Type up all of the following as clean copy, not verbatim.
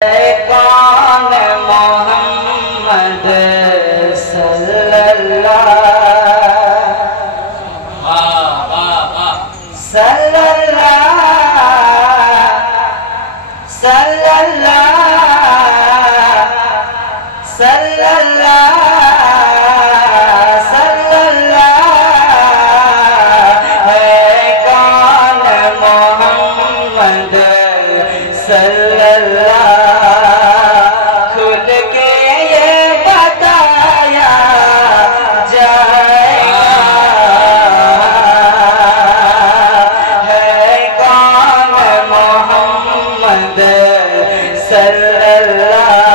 कौन मोहम्मद सल्लल्लाहु खुद के ये बताया जाएगा है कौन मोहम्मद सल्लल्लाहु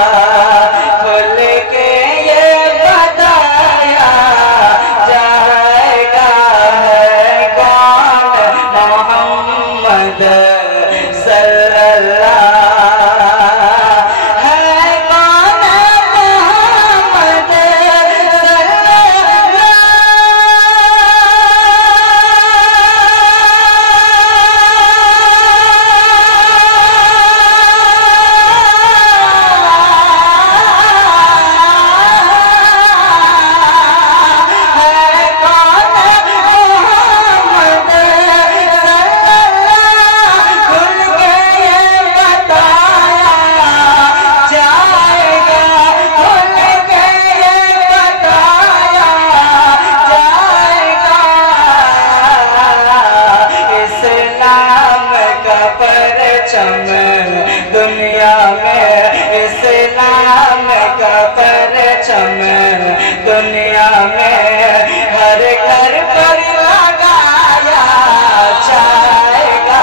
खुद के ये बताया जाएगा है कौन मोहम्मद दुनिया में इस्लाम का परचम दुनिया में हर घर पर लगाया जाएगा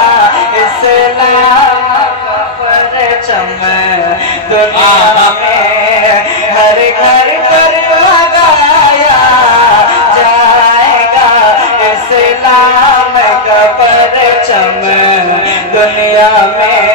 इस्लाम का परचम दुनिया में हर घर पर लगाया जाएगा इस्लाम का परचम दुनिया में